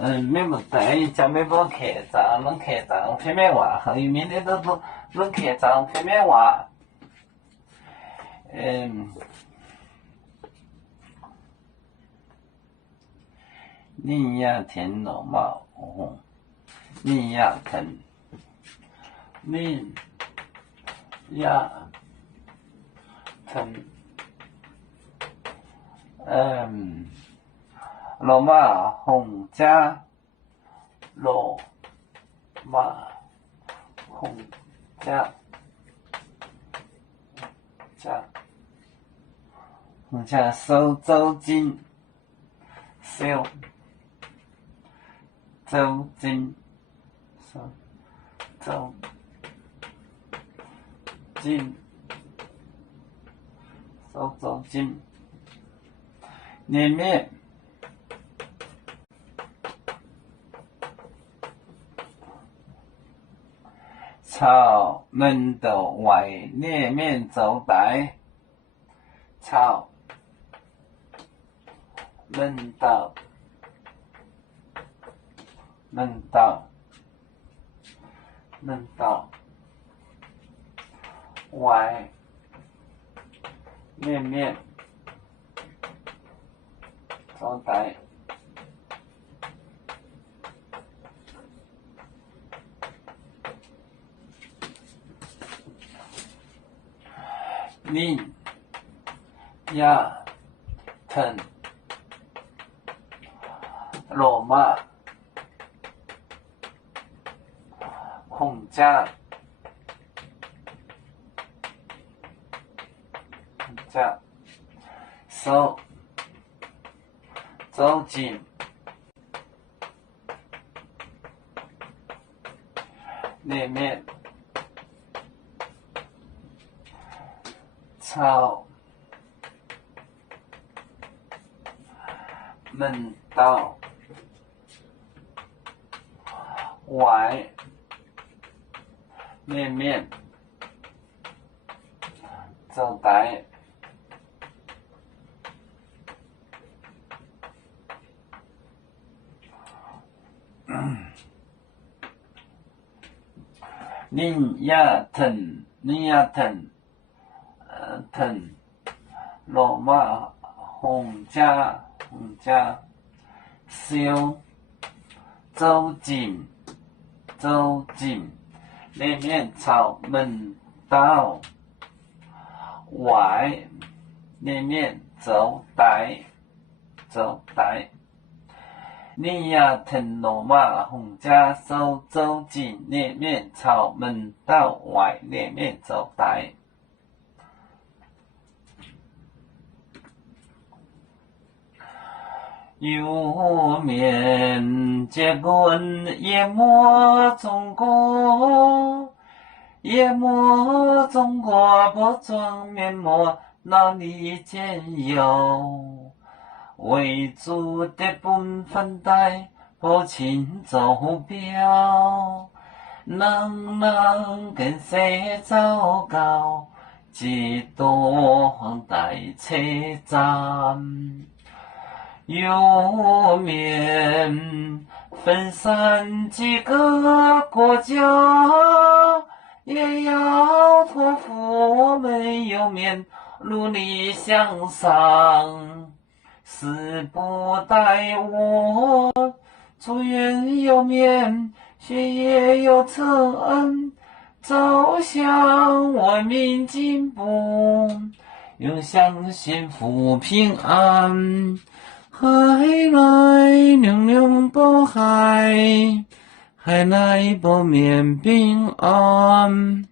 免不对，叫免不客栈，恁客栈偏免话，后面的都恁客栈偏免话，你呀天罗嘛，你呀天，你呀天，罗马红家，罗马红家，红家收租金，收租金，收租金，收租金，里面。朝门的外列面走台，朝门的外列面走台。你呀腾罗马红家收租金里面朝门道外面走台。你呀腾罗马红家收租金里面朝门道外里面走台。你呀腾罗马红家收租金里面朝门道外里面走台。有面结棍淹没中国，淹没中国不装面目，哪里见有？为主的本分带不请走标，能跟谁糟糕？几多黄带车站。有面分散几个国家，也要托付我们有面努力向上。死不待我，祝愿有面血液有成，走向文明进步，永享幸福平安。海来娘娘保海，海来保面平安。